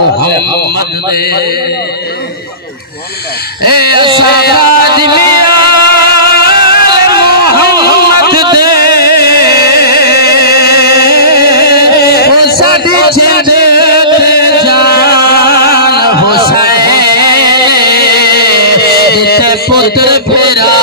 محمد دے اے اساد میاں محمد دے او ساڈی جند تے جان حسین تے پتر پھرا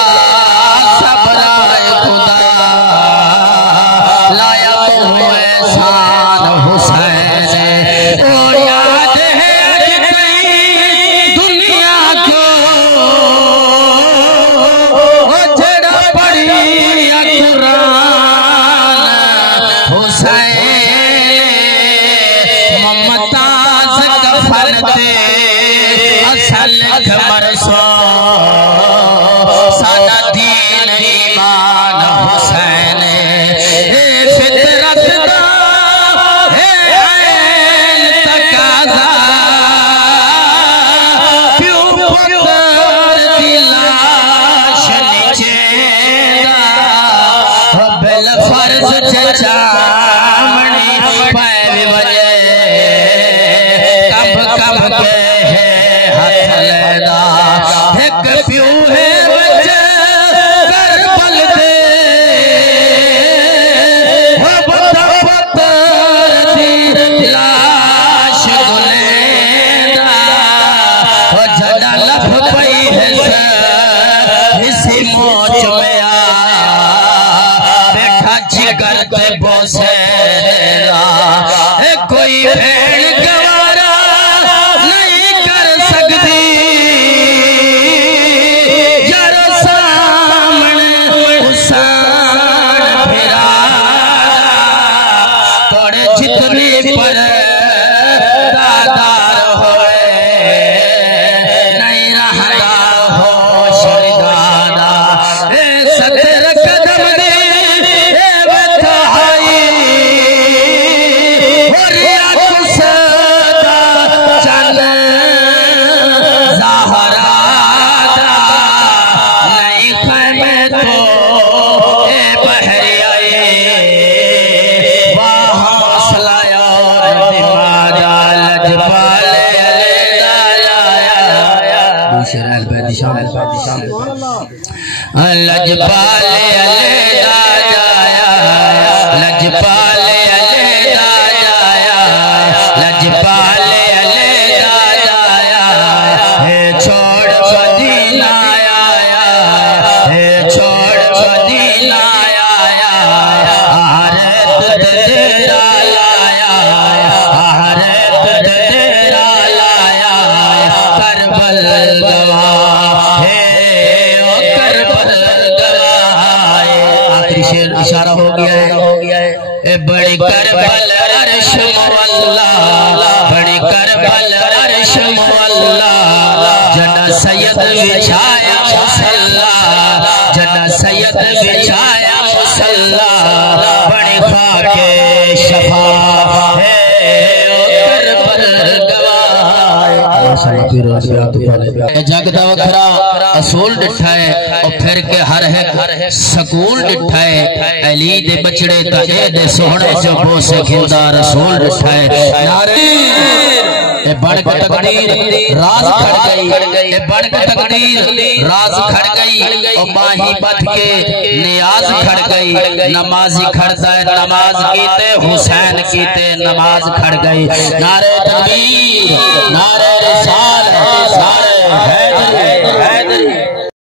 اشارہ ہو گیا ہے بڑی کربل عرش مولا بڑی کربل عرش مولا جنا سید بچھایا مصلا جنا سید بچھایا مصلا بڑی خاک شفا ہے جگ دا وکھرا اصول ڈٹھا ہے اور پھر کے ہر ہے سکول ڈٹھا ہے علی دے بچڑے تا اے دے سوہنے جو بوسے کھندا رسول ڈٹھا ہے نعرے اے بڑھ کے تقدیر راز کھڑ گئی اے بڑھ کے تقدیر راز کھڑ گئی اور ماہی بت کے نیاز کھڑ گئی نمازی کھڑتا ہے نماز کیتے حسین کیتے نماز کھڑ گئی نعرے تکبیر